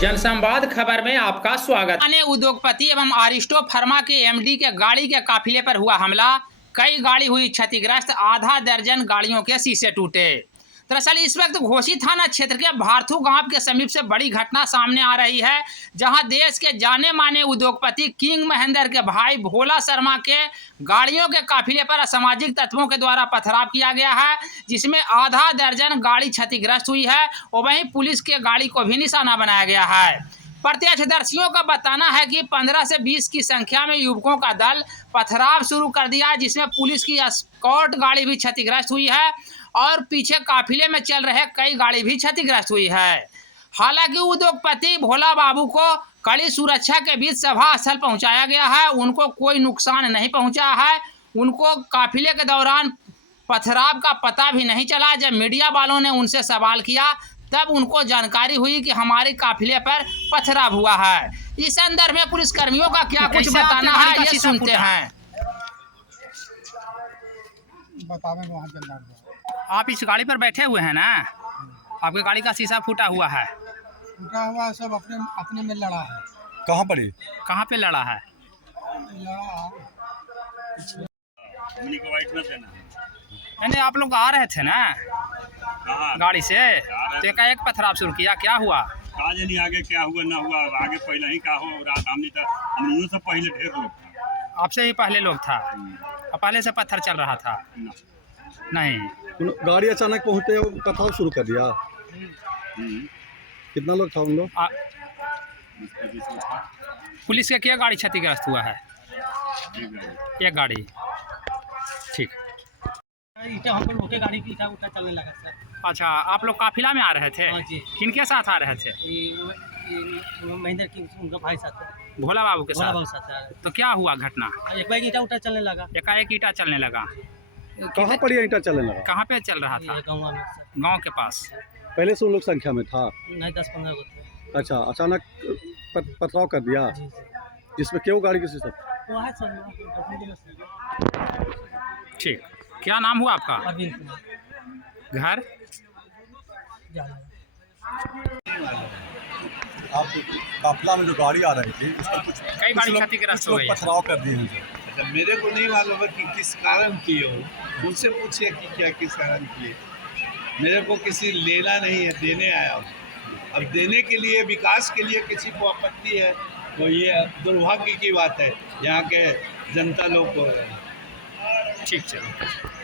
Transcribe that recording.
जनसंवाद खबर में आपका स्वागत। उद्योगपति एवं अरिस्टो फार्मा के एमडी के गाड़ी के काफिले पर हुआ हमला। कई गाड़ी हुई क्षतिग्रस्त, आधा दर्जन गाड़ियों के शीशे टूटे। दरअसल इस वक्त घोसी थाना क्षेत्र के भारथू गांव के समीप से बड़ी घटना सामने आ रही है, जहां देश के जाने माने उद्योगपति किंग महेंद्र के भाई भोला शर्मा के गाड़ियों के काफिले पर असामाजिक तत्वों के द्वारा पथराव किया गया है, जिसमें आधा दर्जन गाड़ी क्षतिग्रस्त हुई है और वहीं पुलिस के गाड़ी को भी निशाना बनाया गया है। प्रत्यक्षदर्शियों का बताना है कि 15 से 20 की संख्या में युवकों का दल पथराव शुरू कर दिया, जिसमें पुलिस की एस्कॉर्ट गाड़ी भी क्षतिग्रस्त हुई है और पीछे काफिले में चल रहे कई गाड़ी भी क्षतिग्रस्त हुई है। हालांकि उद्योगपति भोला बाबू को कड़ी सुरक्षा के बीच सभा स्थल पहुंचाया गया है, उनको कोई नुकसान नहीं पहुंचा है। उनको काफिले के दौरान पथराव का पता भी नहीं चला। जब मीडिया वालों ने उनसे सवाल किया तब उनको जानकारी हुई कि हमारे काफिले पर पथराव हुआ है। इस संदर्भ में पुलिस कर्मियों का क्या कुछ बताना है, ये सुनते हैं। आप इस गाड़ी पर बैठे हुए हैं ना? आपकी गाड़ी का शीशा फूटा हुआ है? फूटा हुआ सब अपने में लड़ा है। कहाँ पर? कहाँ पे लड़ा है? यानी आप लोग आ रहे थे ना गाड़ी से, तो एकाएक पथराव शुरू किया, क्या हुआ? कहा जानी आगे क्या हुआ ना हुआ, आगे पहले ही का हो रात हमने सब पहले ढेर लोग था। आपसे ही पहले लोग था और पहले से पत्थर चल रहा था? नहीं, गाड़ी अचानक पहुंचते पथराव शुरू कर दिया। कितना लोग था उन लोग? पुलिस के क्या गाड़ी क्षतिग्रस्त हुआ है? एक गाड़ी। ठीक। ईटा हमको रोके, गाड़ी की ईटा उठा चलने लगा सर। अच्छा, आप लोग काफिला में आ रहे थे? हाँ जी। किनके साथ आ रहे थे? महेंद्र की उनका भाई साथ है, भोला बाबू के साथ। साथ है। तो क्या हुआ घटना? एक बार ईटा उठा चलने लगा। एकाएक ईटा चलने लगा। कहाँ पर ये ईटा चलने लगा? कहाँ पे चल रहा था? गांव के पास। पहले से उन लोग संख्या में था? नहीं, 10-15 को थे। अच्छा, अचानक पथराव कर दिया। जी। जिसमें क्यों गाड़ी किसी से? ठीक। क्या नाम हुआ आपका? अरविंद कुमार। घर? आप काफिला में जो गाड़ी आ रही थी उसका कुछ कई गाड़ी क्षतिग्रस्त हो गई। पथराव कर दिए हैं। अच्छा, मेरे को नहीं मालूम है कि किस कारण किए हो, उनसे पूछिए कि क्या किस कारण किए। मेरे को किसी लेना नहीं है, देने आया हूँ। अब देने के लिए, विकास के लिए किसी को आपत्ति है तो ये दुर्भाग्य की बात है यहाँ के जनता लोग को। ठीक, चलो।